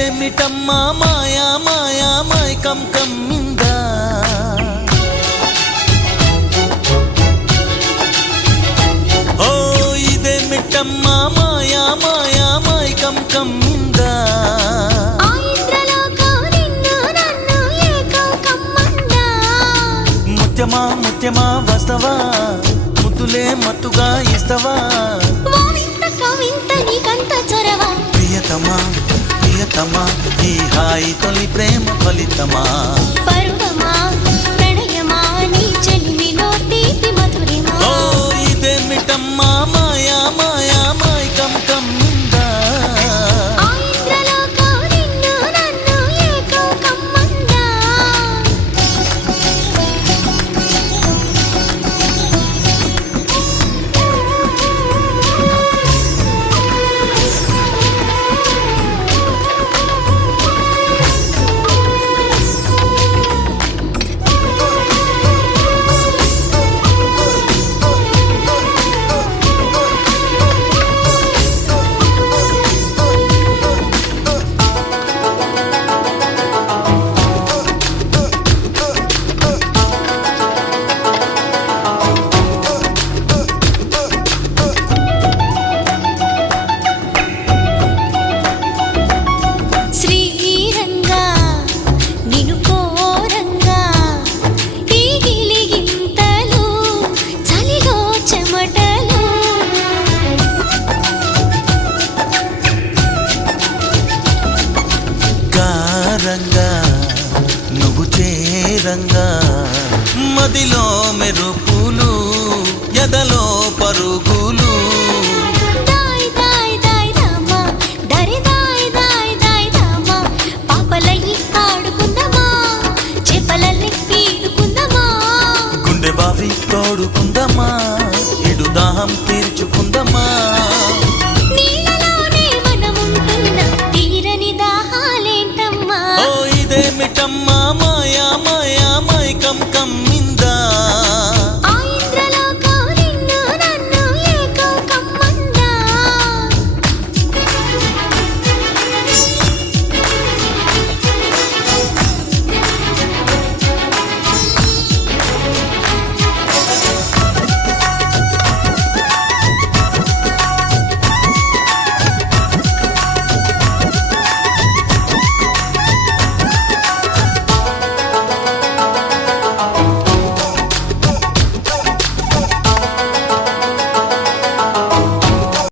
ఇదేమిటమ్మా మాయా మాయా మైకం కమ్మిందా ఓ ఇదేమిటమ్మా మాయా మాయా మైకం కమ్మిందా ముత్యమా ముత్యమా వస్తవా ముద్దులే మత్తుగా ఇస్తవా ప్రియతమా ప్రియతమా ఈ హాయి తొలి ప్రేమ ఫలితమా పరువమా ప్రణయమా నీ చెలిమిలో తీపి మధురిమా ఓ ఇదేమిటమ్మా మాయా మాయా మైకం కమ్మిందా నువ్వు చేరంగా మదిలో మెరుపులు ఎదలో పరుగు